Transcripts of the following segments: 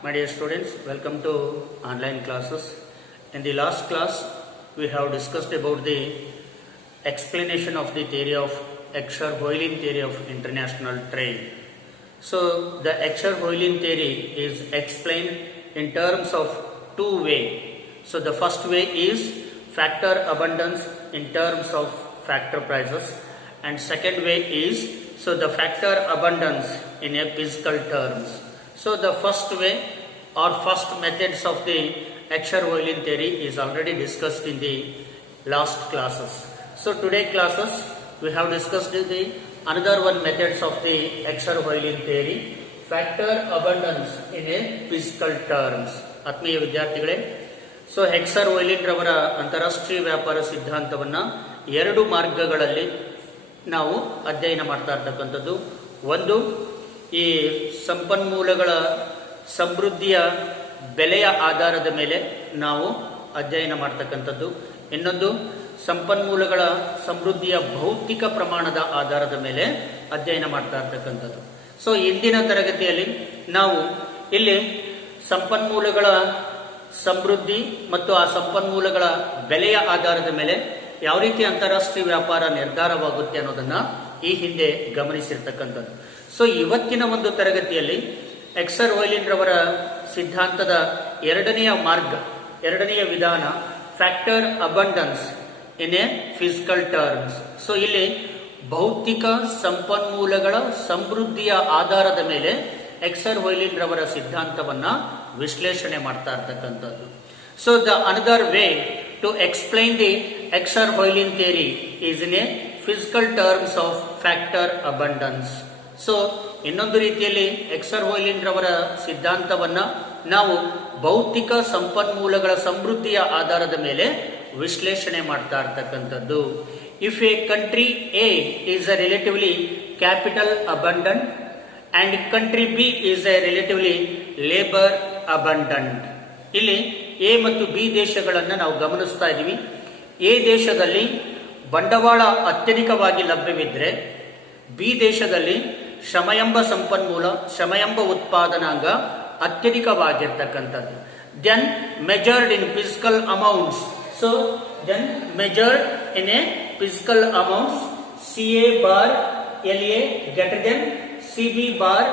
My dear students, welcome to online classes. In the last class, we have discussed about the explanation of the theory of Escher-Hoylein theory of international trade. So, the Escher-Hoylein theory is explained in terms of two ways. So, the first way is factor abundance in terms of factor prices, and second way is the factor abundance in a physical terms. So the first way or first methods of the Escher-Hoylein theory is already discussed in the last classes. So today classes we have discussed the another one methods of the Escher-Hoylein theory, factor abundance in a physical terms. ಆತ್ಮೀಯ ವಿದ್ಯಾರ್ಥಿಗಳೇ, so ಎಕ್ಸರ್-ಹೋಯ್ಲಿನ್ ರವರ ಅಂತಾರಾಷ್ಟ್ರೀಯ ವ್ಯಾಪಾರ ಸಿದ್ಧಾಂತವನ್ನ ಎರಡು ಮಾರ್ಗಗಳಲ್ಲಿ ನಾವು ಅಧ್ಯಯನ ಮಾಡ್ತಾ ಇರ್ತಕ್ಕಂಥದ್ದು. ಒಂದು, ಈ ಸಂಪನ್ಮೂಲಗಳ ಸಮೃದ್ಧಿಯ ಬೆಲೆಯ ಆಧಾರದ ಮೇಲೆ ನಾವು ಅಧ್ಯಯನ ಮಾಡ್ತಕ್ಕಂಥದ್ದು. ಇನ್ನೊಂದು, ಸಂಪನ್ಮೂಲಗಳ ಸಮೃದ್ಧಿಯ ಭೌತಿಕ ಪ್ರಮಾಣದ ಆಧಾರದ ಮೇಲೆ ಅಧ್ಯಯನ ಮಾಡ್ತಾ ಇರ್ತಕ್ಕಂಥದ್ದು. ಸೊ ಇಂದಿನ ತರಗತಿಯಲ್ಲಿ ನಾವು ಇಲ್ಲಿ ಸಂಪನ್ಮೂಲಗಳ ಸಮೃದ್ಧಿ ಮತ್ತು ಆ ಸಂಪನ್ಮೂಲಗಳ ಬೆಲೆಯ ಆಧಾರದ ಮೇಲೆ ಯಾವ ರೀತಿ ಅಂತಾರಾಷ್ಟ್ರೀಯ ವ್ಯಾಪಾರ ನಿರ್ಧಾರವಾಗುತ್ತೆ ಅನ್ನೋದನ್ನ ಈ ಹಿಂದೆ ಗಮನಿಸಿರ್ತಕ್ಕಂಥದ್ದು. ಸೊ ಇವತ್ತಿನ ಒಂದು ತರಗತಿಯಲ್ಲಿ ಎಕ್ಸರ್-ಹೋಯ್ಲಿನ್ ರವರ ಸಿದ್ಧಾಂತದ ಎರಡನೆಯ ಮಾರ್ಗ, ಎರಡನೆಯ ವಿಧಾನ factor abundance in a physical terms. So ಇಲ್ಲಿ ಭೌತಿಕ ಸಂಪನ್ಮೂಲಗಳ ಸಮೃದ್ಧಿಯ ಆಧಾರದ ಮೇಲೆ ಎಕ್ಸರ್-ಹೋಯ್ಲಿನ್ ರವರ ಸಿದ್ಧಾಂತವನ್ನ ವಿಶ್ಲೇಷಣೆ ಮಾಡ್ತಾ ಇರ್ತಕ್ಕಂಥದ್ದು. So the another way to explain the Escher-Hoylein theory is in a physical terms of factor abundance. So ಇನ್ನೊಂದು ರೀತಿಯಲ್ಲಿ ಎಕ್ಸರ್-ಹೋಯ್ಲಿನ್ ರವರ ಸಿದ್ಧಾಂತವನ್ನ ನಾವು ಭೌತಿಕ ಸಂಪನ್ಮೂಲಗಳ ಸಮೃದ್ಧಿಯ ಆಧಾರದ ಮೇಲೆ ವಿಶ್ಲೇಷಣೆ ಮಾಡ್ತಾ ಇರ್ತಕ್ಕಂಥದ್ದು. If A country A is a relatively capital abundant and country B is A relatively labour abundant. ಇಲ್ಲಿ ಎ ಮತ್ತು ಬಿ ದೇಶಗಳನ್ನು ನಾವು ಗಮನಿಸ್ತಾ ಇದ್ದೀವಿ. ಎ ದೇಶದಲ್ಲಿ ಬಂಡವಾಳ ಅತ್ಯಧಿಕವಾಗಿ ಲಭ್ಯವಿದ್ರೆ ಬಿ ದೇಶದಲ್ಲಿ ಶ್ರಮ ಎಂಬ ಸಂಪನ್ಮೂಲ, ಶ್ರಮ ಎಂಬ ಉತ್ಪಾದನಾಂಗ ಅತ್ಯಧಿಕವಾಗಿರ್ತಕ್ಕಂಥದ್ದು. Then measured in physical amounts. So then measured in a physical amounts, C A bar L A greater than C B bar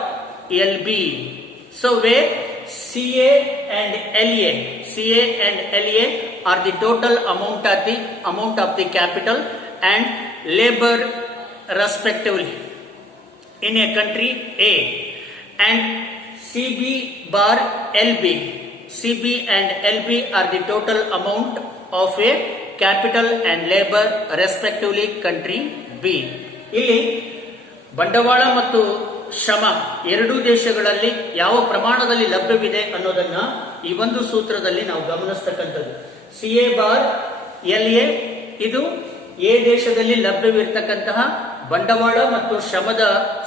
L B. So way CA and LA, CA and LA are the total amount of the capital and labor respectively in a country A, and CB bar LB, CB and LB are the total amount of a capital and labor respectively country B. ಇಲ್ಲಿ ಬಂಡವಾಳ ಮತ್ತು ಶ್ರಮ ಎರಡೂ ದೇಶಗಳಲ್ಲಿ ಯಾವ ಪ್ರಮಾಣದಲ್ಲಿ ಲಭ್ಯವಿದೆ ಅನ್ನೋದನ್ನ ಈ ಒಂದು ಸೂತ್ರದಲ್ಲಿ ನಾವು ಗಮನಿಸ್ತಕ್ಕಂಥದ್ದು. C A bar L A ಇದು ಎ ದೇಶದಲ್ಲಿ ಲಭ್ಯವಿರ್ತಕ್ಕಂತಹ ಬಂಡವಾಳ ಮತ್ತು ಶ್ರಮದ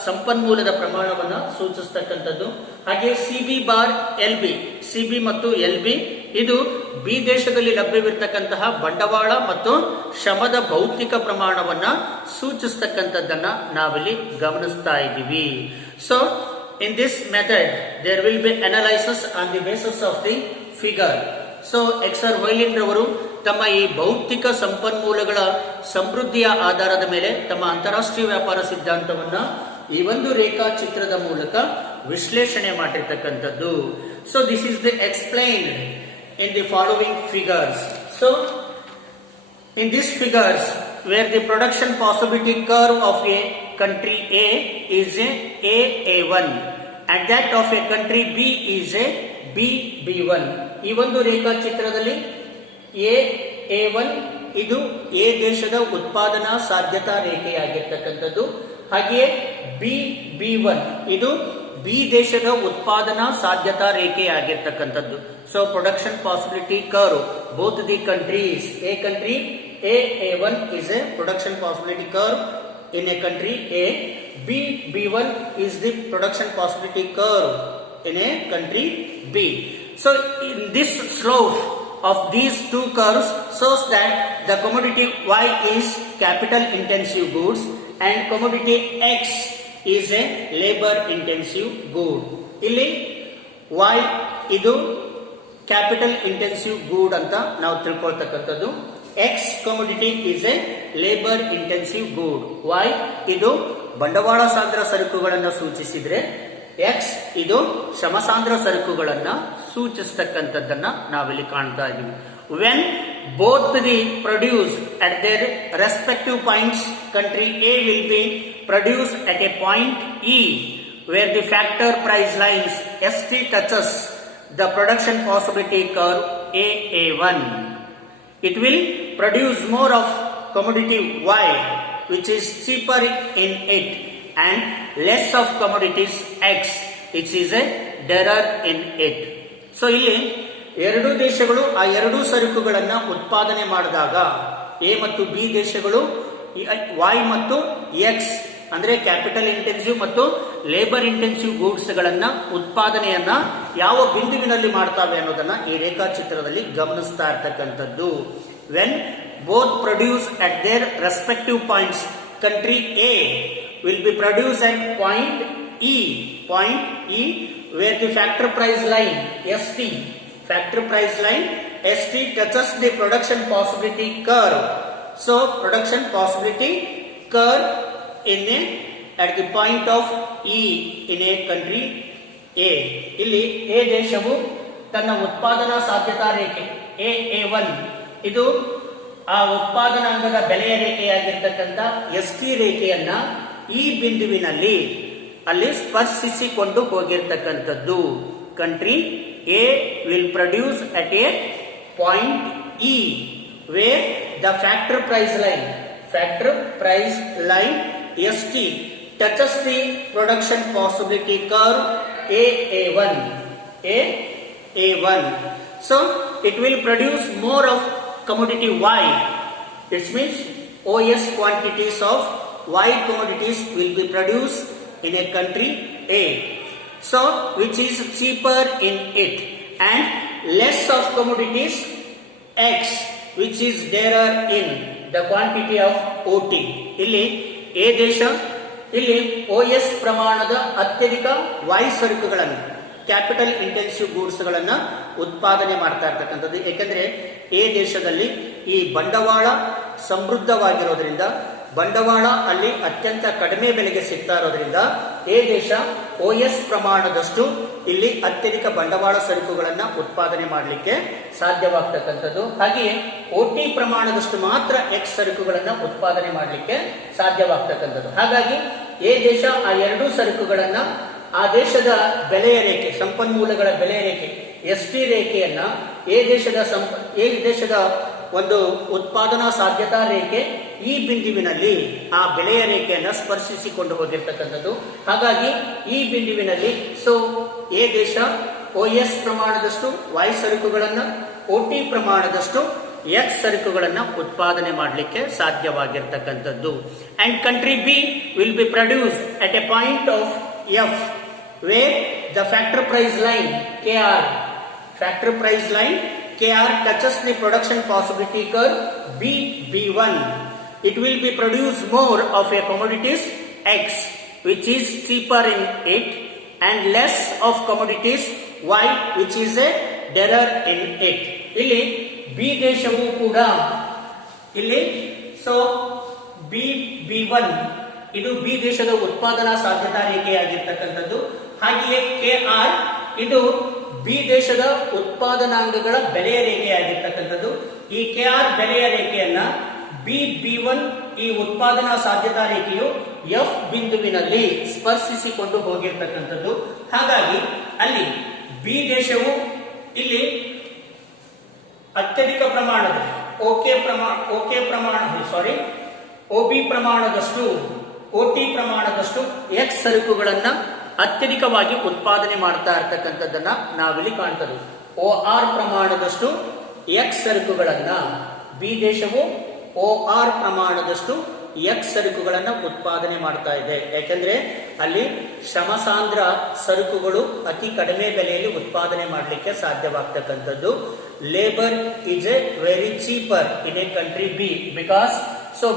ಸಂಪನ್ಮೂಲದ ಪ್ರಮಾಣವನ್ನ ಸೂಚಿಸ್ತಕ್ಕಂಥದ್ದು. ಹಾಗೆ C B bar L B, C B ಮತ್ತು ಎಲ್ ಬಿ ಇದು ಬಿ ದೇಶದಲ್ಲಿ ಲಭ್ಯವಿರ್ತಕ್ಕಂತಹ ಬಂಡವಾಳ ಮತ್ತು ಶ್ರಮದ ಭೌತಿಕ ಪ್ರಮಾಣವನ್ನ ಸೂಚಿಸ್ತಕ್ಕಂಥದ್ದನ್ನ ನಾವಿಲ್ಲಿ ಗಮನಿಸ್ತಾ ಇದ್ದೀವಿ. So in this method there will be analysis on the basis of the figure. So Heckscher Ohlin ರವರು ತಮ್ಮ ಈ ಭೌತಿಕ ಸಂಪನ್ಮೂಲಗಳ ಸಮೃದ್ಧಿಯ ಆಧಾರದ ಮೇಲೆ ತಮ್ಮ ಅಂತಾರಾಷ್ಟ್ರೀಯ ವ್ಯಾಪಾರ ಸಿದ್ಧಾಂತವನ್ನ ಈ ಒಂದು ರೇಖಾಚಿತ್ರದ ಮೂಲಕ ವಿಶ್ಲೇಷಣೆ ಮಾಡಿರ್ತಕ್ಕಂಥದ್ದು. So this is the explained in the following figures. So in these figures, where the production possibility curve of a country A is a AA1 and that of a country B is a BB1. ಈ ಒಂದು ರೇಖಾಚಿತ್ರದಲ್ಲಿ AA1 ಇದು A ದೇಶದ ಉತ್ಪಾದನಾ ಸಾಧ್ಯತಾ ರೇಖೆಯಾಗಿರ್ತಕ್ಕಂಥದ್ದು. ಹಾಗೆಯೇ BB1 ಇದು B ದೇಶದ ಉತ್ಪಾದನಾ ಸಾಧ್ಯತಾ ರೇಖೆಯಾಗಿರ್ತಕ್ಕಂಥದ್ದು. So production possibility curve both the countries, A country AA1 is a production possibility curve in a country A, BB1 is the production possibility curve in a country B. So in this slope of these two curves shows that the commodity Y is capital intensive goods and commodity X is a labor intensive good. ಇಲ್ಲಿ Y ಇದು capital intensive good ಅಂತ ನಾವು ತಿಳ್ಕೊಳ್ತಕ್ಕಂಥದ್ದು. X commodity is a labour intensive good. Y ಇದು ಬಂಡವಾಳ ಸಾಂದ್ರ ಸರಕುಗಳನ್ನು ಸೂಚಿಸಿದ್ರೆ, X ಇದು ಶ್ರಮಸಾಂದ್ರ ಸರಕುಗಳನ್ನ ಸೂಚಿಸ್ತಕ್ಕಂಥದ್ದನ್ನ ನಾವಿಲ್ಲಿ ಕಾಣ್ತಾ ಇದ್ದೀವಿ. When both the produce at their respective points, country A will be produce at A point E where the factor price lines ST touches the production possibility curve AA1. It will produce more of commodity Y, which is cheaper in it, and less of commodities X, which is a dearer in it. So ಇಲ್ಲಿ ಎರಡು ದೇಶಗಳು ಆ ಎರಡು ಸರಕುಗಳನ್ನ ಉತ್ಪಾದನೆ ಮಾಡಿದಾಗ A ಮತ್ತು B ದೇಶಗಳು Y ಮತ್ತು X ಅಂದ್ರೆ ಕ್ಯಾಪಿಟಲ್ ಇಂಟೆನ್ಸಿವ್ ಮತ್ತು ಲೇಬರ್ ಇಂಟೆನ್ಸಿವ್ ಗೂಡ್ಸ್ ಗಳನ್ನ ಉತ್ಪಾದನೆಯನ್ನ ಯಾವ ಬಿಂದುವಿನಲ್ಲಿ ಮಾಡ್ತಾವೆ ಅನ್ನೋದನ್ನ ಈ ರೇಖಾಚಿತ್ರದಲ್ಲಿ ಗಮನಿಸ್ತಾ ಇರ್ತಕ್ಕಂಥದ್ದು. When both produce at their respective points, country A will be produce at point E where the factor price line ST touches the production possibility curve. So production possibility curve at the point of E in a country A. ಇಲ್ಲಿ A ದೇಶವು ತನ್ನ ಉತ್ಪಾದನಾ ಸಾಧ್ಯತಾ ರೇಖೆ AA1 ಇದು ಆ ಉತ್ಪಾದನಾಂಗದ ಬೆಲೆಯ ರೇಖೆಯಾಗಿರ್ತಕ್ಕಂಥ ST ರೇಖೆಯನ್ನ ಈ ಬಿಂದುವಿನಲ್ಲಿ ಅಲ್ಲಿ ಸ್ಪರ್ಶಿಸಿಕೊಂಡು ಹೋಗಿರ್ತಕ್ಕಂಥದ್ದು. Country A will produce at A point E where the factor price line ST touches the production possibility curve AA1. So it will produce more of commodity Y. It means OS quantities of Y commodities will be produced in a country A. So which is cheaper in it, and less of commodities X, which is dearer in the quantity of OT. ಇಲ್ಲಿ A ದೇಶ ಇಲ್ಲಿ OS ಪ್ರಮಾಣದ ಅತ್ಯಧಿಕ Y ಸರಕುಗಳನ್ನು, capital intensive goods ಗಳನ್ನ ಉತ್ಪಾದನೆ ಮಾಡ್ತಾ ಇರ್ತಕ್ಕಂಥದ್ದು. ಏಕೆಂದ್ರೆ ಎ ದೇಶದಲ್ಲಿ ಈ ಬಂಡವಾಳ ಸಮೃದ್ಧವಾಗಿರೋದ್ರಿಂದ, ಬಂಡವಾಳ ಅಲ್ಲಿ ಅತ್ಯಂತ ಕಡಿಮೆ ಬೆಲೆಗೆ ಸಿಗ್ತಾ ಇರೋದ್ರಿಂದ ಎ ದೇಶ OS ಪ್ರಮಾಣದಷ್ಟು ಇಲ್ಲಿ ಅತ್ಯಧಿಕ ಬಂಡವಾಳ ಸರಕುಗಳನ್ನ ಉತ್ಪಾದನೆ ಮಾಡಲಿಕ್ಕೆ ಸಾಧ್ಯವಾಗ್ತಕ್ಕಂಥದ್ದು. ಹಾಗೆಯೇ OT ಪ್ರಮಾಣದಷ್ಟು ಮಾತ್ರ ಎಕ್ಸ್ ಸರಕುಗಳನ್ನ ಉತ್ಪಾದನೆ ಮಾಡಲಿಕ್ಕೆ ಸಾಧ್ಯವಾಗ್ತಕ್ಕಂಥದ್ದು. ಹಾಗಾಗಿ ಎ ದೇಶ ಆ ಎರಡೂ ಸರಕುಗಳನ್ನ ಆ ದೇಶದ ಬೆಲೆಯ ರೇಖೆ, ಸಂಪನ್ಮೂಲಗಳ ಬೆಲೆಯ ರೇಖೆ ST ರೇಖೆಯನ್ನ ಎ ದೇಶದ ಒಂದು ಉತ್ಪಾದನಾ ಸಾಧ್ಯತಾ ರೇಖೆ ಈ ಬಿಂದುವಿನಲ್ಲಿ ಆ ಬೆಲೆಯ ರೇಖೆಯನ್ನು ಸ್ಪರ್ಶಿಸಿಕೊಂಡು ಹೋಗಿರ್ತಕ್ಕಂಥದ್ದು. ಹಾಗಾಗಿ ಈ ಬಿಂದುವಿನಲ್ಲಿ ಎ ದೇಶ OS ಪ್ರಮಾಣದಷ್ಟು ವೈ ಸರಕುಗಳನ್ನ, OT ಪ್ರಮಾಣದಷ್ಟು ಎಕ್ಸ್ ಸರಕುಗಳನ್ನ ಉತ್ಪಾದನೆ ಮಾಡಲಿಕ್ಕೆ ಸಾಧ್ಯವಾಗಿರ್ತಕ್ಕಂಥದ್ದು. And country B will be produce at A point of F where the factor price line KR touches the production possibility curve B1. It will be produced more of a commodities X, which is cheaper in it, and less of commodities Y, which is a dearer in it. ಇಲ್ಲಿ B ದೇಶವು ಕೂಡ ಇಲ್ಲಿ B1 ಇದು B ದೇಶದ ಉತ್ಪಾದನಾ ಸಾಧ್ಯತಾ ರೇಖೆಯಾಗಿರ್ತಕ್ಕಂಥದ್ದು. ಹಾಗೆಯೇ KR ಇದು ಬಿ ದೇಶದ ಉತ್ಪಾದನಾಂಗಗಳ ಬೆಲೆಯ ರೇಖೆಯಾಗಿರ್ತಕ್ಕಂಥದ್ದು. ಈ KR ಬೆಲೆಯ ರೇಖೆಯನ್ನ B1 ಈ ಉತ್ಪಾದನಾ ಸಾಧ್ಯತಾ ರೇಖೆಯು F ಬಿಂದುವಿನಲ್ಲಿ ಸ್ಪರ್ಶಿಸಿಕೊಂಡು ಹೋಗಿರ್ತಕ್ಕಂಥದ್ದು. ಹಾಗಾಗಿ ಅಲ್ಲಿ ಬಿ ದೇಶವು ಇಲ್ಲಿ ಅತ್ಯಧಿಕ ಪ್ರಮಾಣದ OB ಪ್ರಮಾಣದಷ್ಟು OT ಪ್ರಮಾಣದಷ್ಟು ಎಕ್ಸ್ ಸರಕುಗಳನ್ನ ಅತ್ಯಧಿಕವಾಗಿ ಉತ್ಪಾದನೆ ಮಾಡ್ತಾ ಇರ್ತಕ್ಕಂಥದ್ದನ್ನ ನಾವಿಲ್ಲಿ ಕಾಣ್ತದೆ. OR ಪ್ರಮಾಣದಷ್ಟು ಎಕ್ಸ್ ಸರಕುಗಳನ್ನ ಬಿ ದೇಶವು OR ಪ್ರಮಾಣದಷ್ಟು ಎಕ್ಸ್ ಸರಕುಗಳನ್ನ ಉತ್ಪಾದನೆ ಮಾಡ್ತಾ ಇದೆ. ಯಾಕಂದ್ರೆ ಅಲ್ಲಿ ಶ್ರಮಸಾಂದ್ರ ಸರಕುಗಳು ಅತಿ ಕಡಿಮೆ ಬೆಲೆಯಲ್ಲಿ ಉತ್ಪಾದನೆ ಮಾಡಲಿಕ್ಕೆ ಸಾಧ್ಯವಾಗ್ತಕ್ಕಂಥದ್ದು. Labour is a very cheaper in a country B, because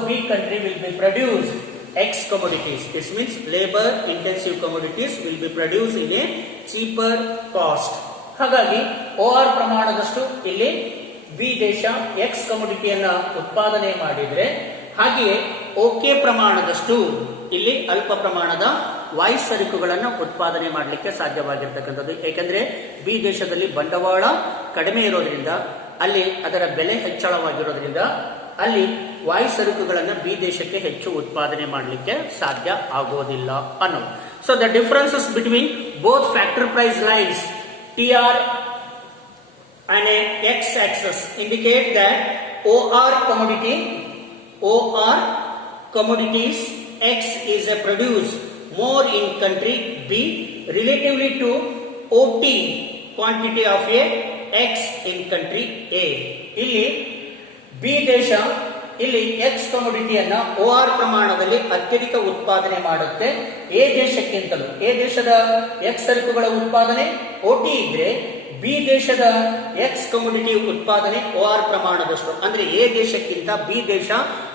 B country will be produce X commodities. This means labor intensive commodities will be produced in a cheaper cost. ಹಾಗಾಗಿ OR ಪ್ರಮಾಣದಷ್ಟು ಇಲ್ಲಿ ಬಿ ದೇಶ X ಕಮೋಡಿಟಿಯನ್ನ ಉತ್ಪಾದನೆ ಮಾಡಿದ್ರೆ, ಹಾಗೆಯೇ okay ಪ್ರಮಾಣದಷ್ಟು ಇಲ್ಲಿ ಅಲ್ಪ ಪ್ರಮಾಣದ Y ಸರಕುಗಳನ್ನು ಉತ್ಪಾದನೆ ಮಾಡಲಿಕ್ಕೆ ಸಾಧ್ಯವಾಗಿರ್ತಕ್ಕಂಥದ್ದು. ಏಕೆಂದ್ರೆ ಬಿ ದೇಶದಲ್ಲಿ ಬಂಡವಾಳ ಕಡಿಮೆ ಇರೋದ್ರಿಂದ, ಅಲ್ಲಿ ಅದರ ಬೆಲೆ ಹೆಚ್ಚಳವಾಗಿರೋದ್ರಿಂದ ಅಲ್ಲಿ Y ಸರಕುಗಳನ್ನು ಬಿ ದೇಶಕ್ಕೆ ಹೆಚ್ಚು ಉತ್ಪಾದನೆ ಮಾಡಲಿಕ್ಕೆ ಸಾಧ್ಯ ಆಗೋದಿಲ್ಲ ಅನ್ನೋದು. So the differences between both factor price lines TR and a x-axis indicate that OR commodities X is a produced more in country B relatively to OT quantity of a X in country A. ಇಲ್ಲಿ B ದೇಶ ಇಲ್ಲಿ X ಕಮೋಡಿಟಿಯನ್ನ OR ಪ್ರಮಾಣದಲ್ಲಿ ಅತ್ಯಧಿಕ ಉತ್ಪಾದನೆ ಮಾಡುತ್ತೆ A ದೇಶಕ್ಕಿಂತಲೂ. A ದೇಶದ X ಸರಕುಗಳ ಉತ್ಪಾದನೆ ಓಟಿ ಇದ್ರೆ ಬಿ ದೇಶದ ಎಕ್ಸ್ ಕಮೋಡಿಟಿ ಉತ್ಪಾದನೆ OR ಪ್ರಮಾಣದಷ್ಟು. ಅಂದ್ರೆ ಎ ದೇಶಕ್ಕಿಂತ ಬಿ ದೇಶ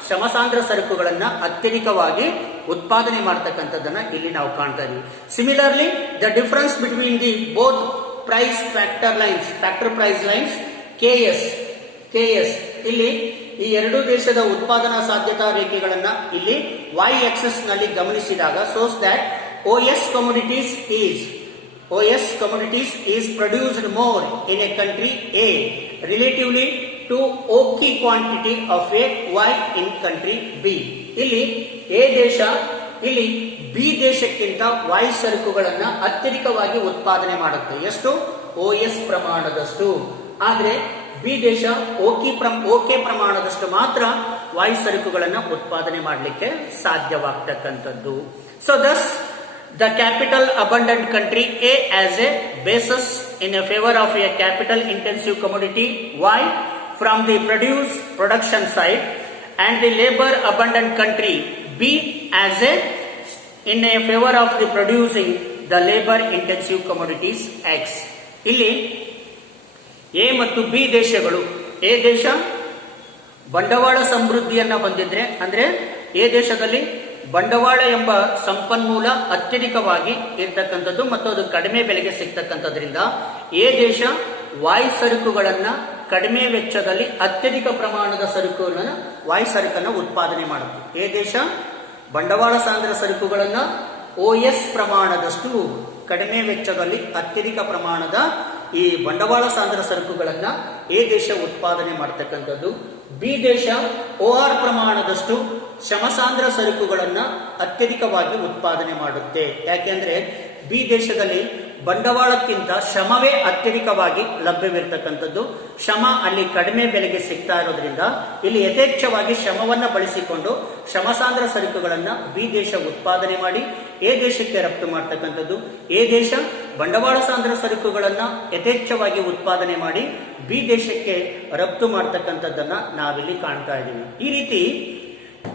ಶ್ರಮಸಾಂದ್ರ ಸರಕುಗಳನ್ನ ಅತ್ಯಧಿಕವಾಗಿ ಉತ್ಪಾದನೆ ಮಾಡತಕ್ಕಂಥದ್ದನ್ನ ಇಲ್ಲಿ ನಾವು ಕಾಣ್ತಾ ಇದೀವಿ. Similarly the difference between the both price factor price lines KS ಇಲ್ಲಿ ಈ ಎರಡು ದೇಶದ ಉತ್ಪಾದನಾ ಸಾಧ್ಯತಾ ರೇಖೆಗಳನ್ನ ಇಲ್ಲಿ y ಆಕ್ಸಿಸ್ ನಲ್ಲಿ ಗಮನಿಸಿದಾಗ shows that OS commodities is produced more in a country A relatively to OK quantity of a Y in country B. ಇಲ್ಲಿ A ದೇಶ ಇಲ್ಲಿ ಬಿ ದೇಶಕ್ಕಿಂತ Y ಸರಕುಗಳನ್ನ ಅತ್ಯಧಿಕವಾಗಿ ಉತ್ಪಾದನೆ ಮಾಡುತ್ತೆ. ಎಷ್ಟು? OS ಪ್ರಮಾಣದಷ್ಟು. ಆದ್ರೆ ಬಿ ದೇಶ ಓಕೆ ಪ್ರಮಾಣದಷ್ಟು ಮಾತ್ರ Y ಸರಕುಗಳನ್ನ ಉತ್ಪಾದನೆ ಮಾಡಲಿಕ್ಕೆ ಸಾಧ್ಯವಾಗ್ತಕ್ಕಂಥದ್ದು. So thus the capital abundant country A as a basis in a favor of a capital intensive commodity Y from the production side, and the labor abundant country B as a in a favor of the producing the labor intensive commodities X. ಇಲ್ಲಿ A ಮತ್ತು B ದೇಶಗಳು, A ದೇಶ ಬಂಡವಾಳ ಸಮೃದ್ಧಿಯನ್ನ ಹೊಂದಿದ್ರೆ, ಅಂದ್ರೆ A ದೇಶದಲ್ಲಿ ಬಂಡವಾಳ ಎಂಬ ಸಂಪನ್ಮೂಲ ಅತ್ಯಧಿಕವಾಗಿ ಇರ್ತಕ್ಕಂಥದ್ದು ಮತ್ತು ಅದು ಕಡಿಮೆ ಬೆಲೆಗೆ ಸಿಗ್ತಕ್ಕಂಥದ್ರಿಂದ ಎ ದೇಶ Y ಸರಕುಗಳನ್ನ ಕಡಿಮೆ ವೆಚ್ಚದಲ್ಲಿ ಅತ್ಯಧಿಕ ಪ್ರಮಾಣದ Y ಸರಕನ್ನ ಉತ್ಪಾದನೆ ಮಾಡುತ್ತೆ. ಎ ದೇಶ ಬಂಡವಾಳ ಸಾಂದ್ರ ಸರಕುಗಳನ್ನ OS ಪ್ರಮಾಣದಷ್ಟು ಕಡಿಮೆ ವೆಚ್ಚದಲ್ಲಿ ಅತ್ಯಧಿಕ ಪ್ರಮಾಣದ ಈ ಬಂಡವಾಳ ಸಾಂದ್ರ ಸರಕುಗಳನ್ನ ಎ ದೇಶ ಉತ್ಪಾದನೆ ಮಾಡತಕ್ಕಂಥದ್ದು. ಬಿ ದೇಶ OR ಪ್ರಮಾಣದಷ್ಟು ಶ್ರಮಸಾಂದ್ರ ಸರಕುಗಳನ್ನ ಅತ್ಯಧಿಕವಾಗಿ ಉತ್ಪಾದನೆ ಮಾಡುತ್ತೆ. ಯಾಕೆಂದ್ರೆ ಬಿ ದೇಶದಲ್ಲಿ ಬಂಡವಾಳಕ್ಕಿಂತ ಶ್ರಮವೇ ಅತ್ಯಧಿಕವಾಗಿ ಲಭ್ಯವಿರತಕ್ಕಂಥದ್ದು. ಶ್ರಮ ಅಲ್ಲಿ ಕಡಿಮೆ ಬೆಲೆಗೆ ಸಿಗ್ತಾ ಇರೋದ್ರಿಂದ ಇಲ್ಲಿ ಯಥೇಚ್ಛವಾಗಿ ಶ್ರಮವನ್ನ ಬಳಸಿಕೊಂಡು ಶ್ರಮಸಾಂದ್ರ ಸರಕುಗಳನ್ನ ಬಿ ದೇಶ ಉತ್ಪಾದನೆ ಮಾಡಿ ಎ ದೇಶಕ್ಕೆ ರಫ್ತು ಮಾಡ್ತಕ್ಕಂಥದ್ದು. ಎ ದೇಶ ಬಂಡವಾಳ ಸಾಂದ್ರ ಸರಕುಗಳನ್ನ ಯಥೇಚ್ಛವಾಗಿ ಉತ್ಪಾದನೆ ಮಾಡಿ ಬಿ ದೇಶಕ್ಕೆ ರಫ್ತು ಮಾಡ್ತಕ್ಕಂಥದ್ದನ್ನ ನಾವಿಲ್ಲಿ ಕಾಣ್ತಾ ಇದ್ದೀವಿ. ಈ ರೀತಿ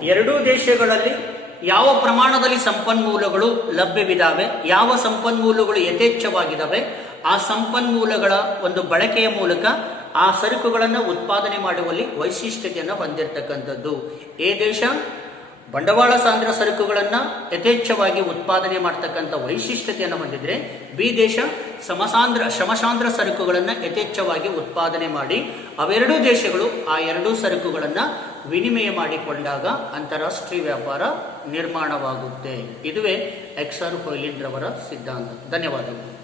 ಎರಡೂ ದೇಶಗಳಲ್ಲಿ ಯಾವ ಪ್ರಮಾಣದಲ್ಲಿ ಸಂಪನ್ಮೂಲಗಳು ಲಭ್ಯವಿದ್ದಾವೆ, ಯಾವ ಸಂಪನ್ಮೂಲಗಳು ಯಥೇಚ್ಛವಾಗಿದ್ದಾವೆ, ಆ ಸಂಪನ್ಮೂಲಗಳ ಒಂದು ಬಳಕೆಯ ಮೂಲಕ ಆ ಸರಕುಗಳನ್ನು ಉತ್ಪಾದನೆ ಮಾಡುವಲ್ಲಿ ವೈಶಿಷ್ಟ್ಯತೆಯನ್ನು ಹೊಂದಿರತಕ್ಕಂಥದ್ದು. ಎ ದೇಶ ಬಂಡವಾಳ ಸಾಂದ್ರ ಸರಕುಗಳನ್ನ ಯಥೇಚ್ಛವಾಗಿ ಉತ್ಪಾದನೆ ಮಾಡತಕ್ಕಂಥ ವೈಶಿಷ್ಟ್ಯತೆಯನ್ನು ಹೊಂದಿದ್ರೆ, ಬಿ ದೇಶ ಶ್ರಮಸಾಂದ್ರ ಸರಕುಗಳನ್ನ ಯಥೇಚ್ಛವಾಗಿ ಉತ್ಪಾದನೆ ಮಾಡಿ ಅವೆರಡೂ ದೇಶಗಳು ಆ ಎರಡೂ ಸರಕುಗಳನ್ನ ವಿನಿಮಯ ಮಾಡಿಕೊಂಡಾಗ ಅಂತಾರಾಷ್ಟ್ರೀಯ ವ್ಯಾಪಾರ ನಿರ್ಮಾಣವಾಗುತ್ತೆ. ಇದುವೇ ಎಕ್ಸರ್ ಹೊಯ್ಲಿನ್ ರವರ ಸಿದ್ಧಾಂತ. ಧನ್ಯವಾದಗಳು.